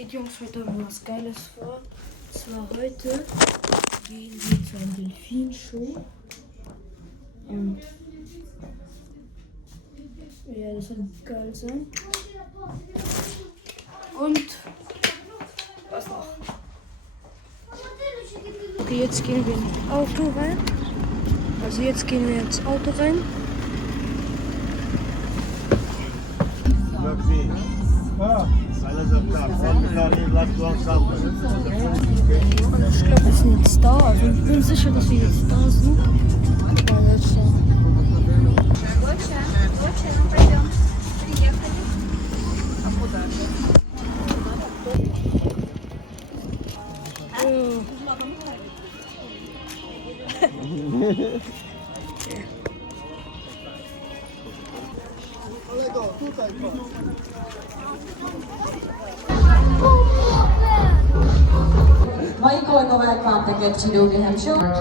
geht, Jungs, heute haben wir was Geiles vor. Zwar heute gehen wir zu einem Delfin-Show. Und ja, das wird geil sein. Und was noch? Okay, jetzt gehen wir ins Auto rein. Also jetzt gehen wir ins Auto rein. Ich glaube, wir sind jetzt da. Also ich bin sicher, dass wir jetzt da sind. Ja, jetzt schon. Vaikoiko välttämättä ketjuduukin hem short.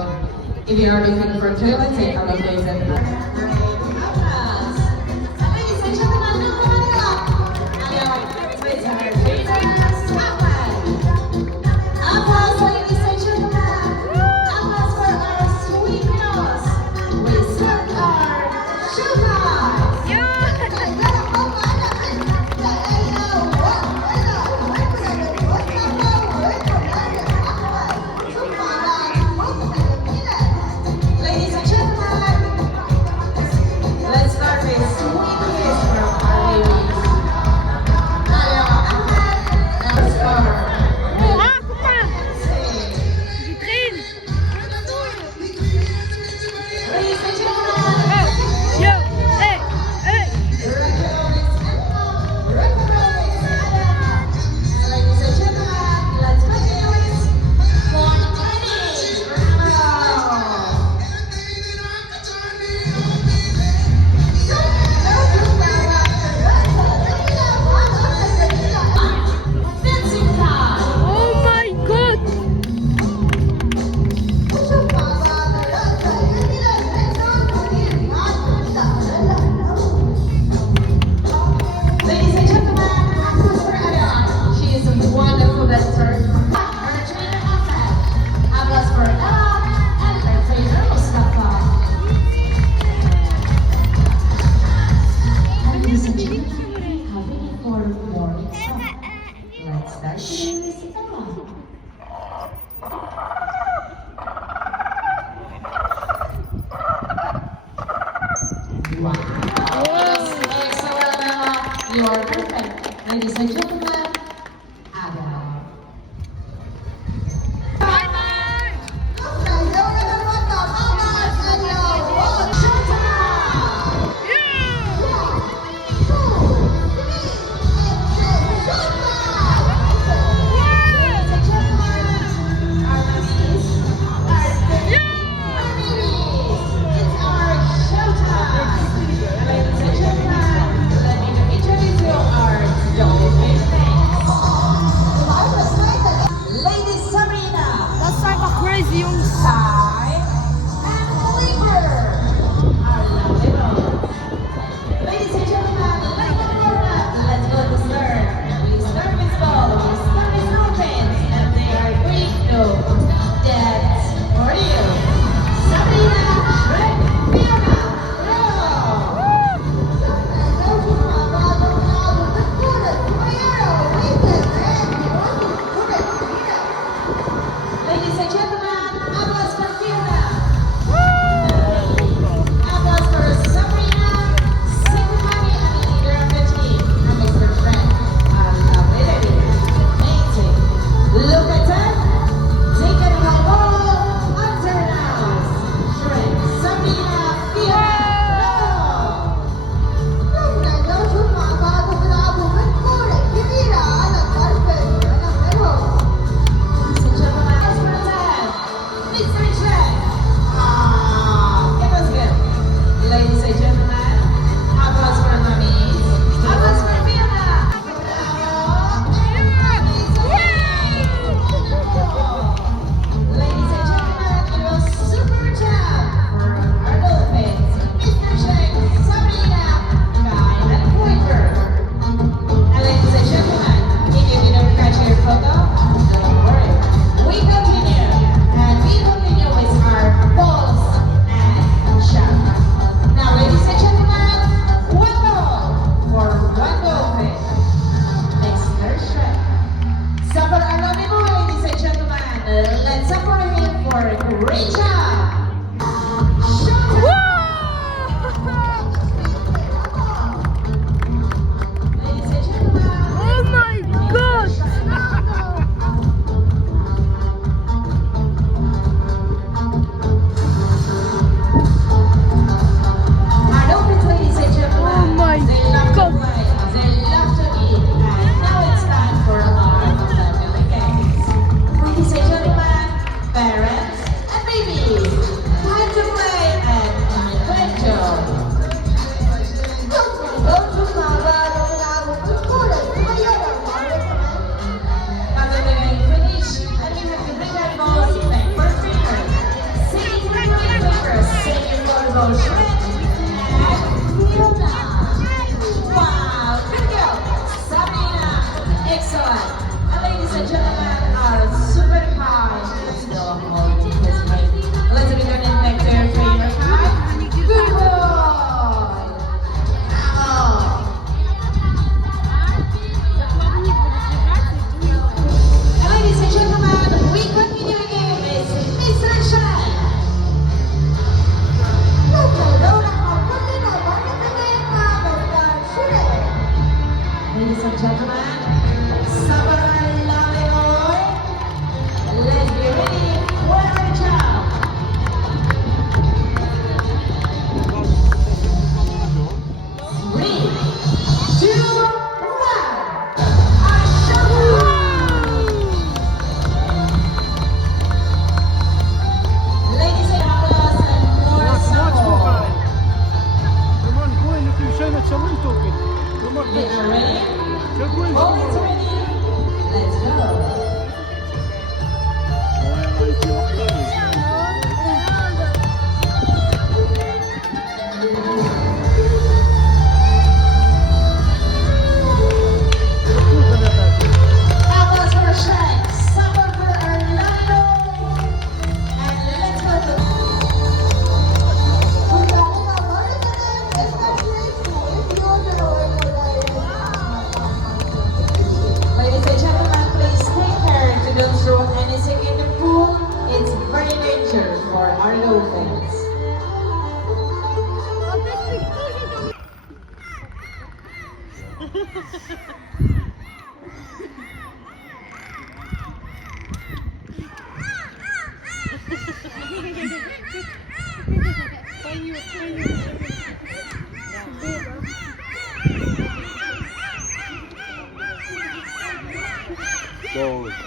If you are looking for toilet, take a location. You are perfect. Ladies and gentlemen, Ada. go Shrek and Fiona. Wow, good girl. Sabrina, excellent. And ladies and gentlemen, our super high. Let's go home. Let's begin in next to your favorite high. Good boy. Oh. And ladies and gentlemen, we continue again with Mr. Shrek. Ladies and gentlemen, Summer Laleoy, let's be ready for our job. 3, 2, 1. Ladies and applause and more support. Роман, гони, не включай на цьому топі. Роман, We are ready? це гони. All is ready? Let's go. Applause for Shrek, support for Orlando, and let's go to Ladies and gentlemen, please take care to don't throw anything in the pool. It's very dangerous for our dolphins.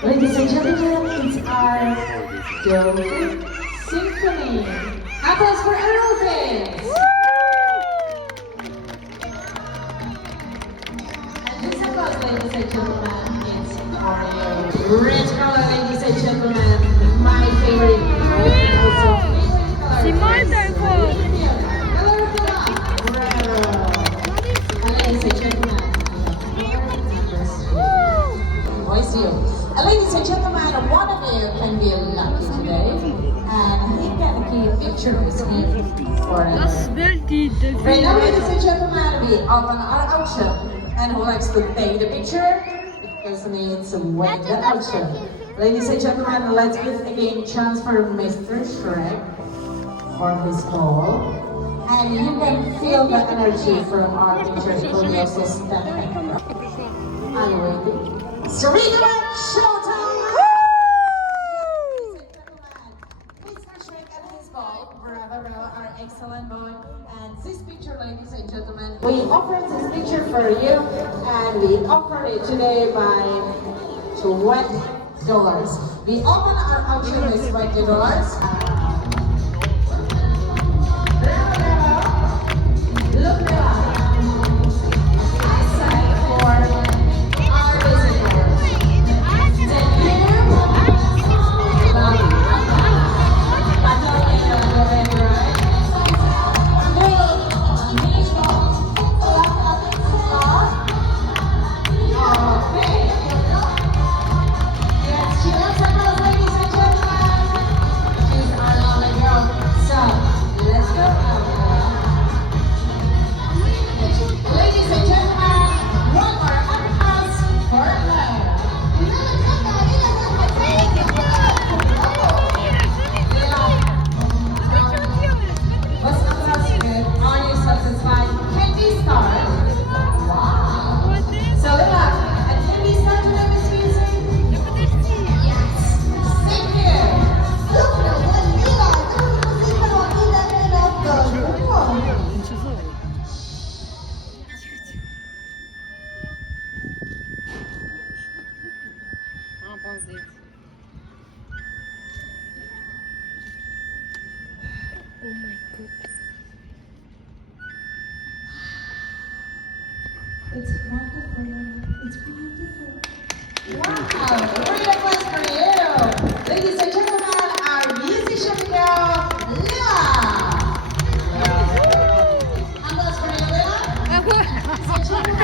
Ladies and gentlemen, it's our Dolphin Symphony. Applause for our dolphins! And this applause, ladies and gentlemen, it's our red color, ladies and gentlemen. My favorite color. C'est moi, Darko. Ladies and gentlemen, voice you. Ladies and gentlemen, one of you can be lucky today, and he can keep picture with me for Dat is wel die de Right now, ladies and gentlemen, we open our auction, and who likes to take the picture? Because means win the auction. Ladies and gentlemen, let's give again chance for Mr. Shrek for his call. And you can feel the energy from our pictures when you also step in. Are you waiting? Serena, showtime! Mr. Shrek and his ball, bravo, our excellent boy. And this picture, ladies and gentlemen, we offered this picture for you, and we offered it today by $20. We open our auction with $20. Look around. I say for our visitors. Thank Ladies and gentlemen, one more applause for her. Was applause good? Are you satisfied? Can we start? Wow. So Lila, can we start with this music? Yes. Thank you. Oh my god. It's wonderful. It's wonderful. Wow! Great applause for you! Ladies and gentlemen, our musician girl, Lila! Let's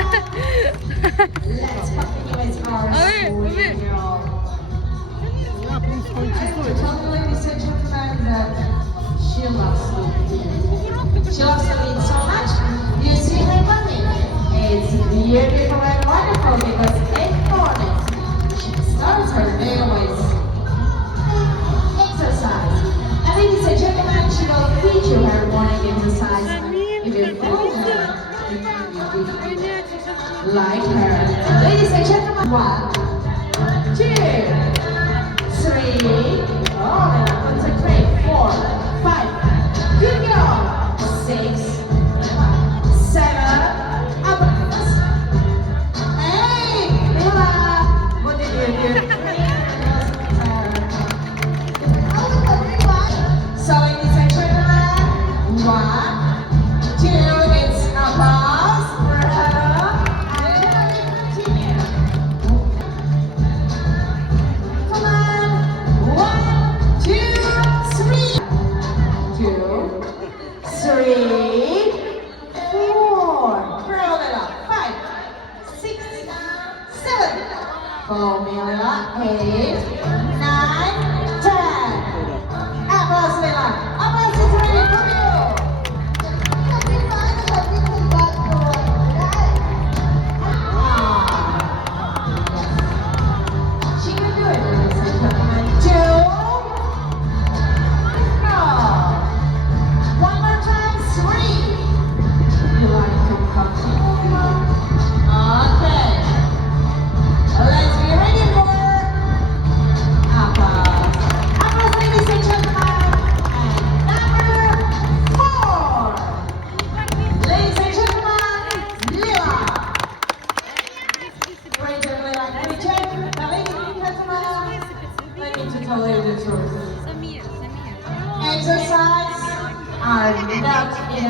continue with our Oi, story, oi. girl. Ja, plus kończy to jest. Tell me, ladies and gentlemen, that she loves me. She loves me so much. You see her running. It's beautiful and wonderful because every morning she starts her day with exercise. And ladies and gentlemen, she will teach you her morning exercise. If you follow her, you can be like her. Ladies and gentlemen, 1, 2, 3. Oh, then concentrate. 4, 5. Good girl. 6, 7. Up. Hey, Mila. What did you do? So, ladies and gentlemen, 1, 2. It's applause for her. And continue. Come on. 1, 2, 3. 2, 3, 4. Curl it up. 5, 6, 7. 4, Mila. 8, 9, 10. Applause, Mila. Applause is ready for you. She can do it, ladies and gentlemen. 2. No. One more time. 3. You like to continue? Okay. Let's be ready for applause. Applause, ladies and gentlemen. And number 4. Ladies and gentlemen, Lila. Great job, Lila. Great job. Now, ladies and gentlemen, let me to tell you the truth. Exercise are not in a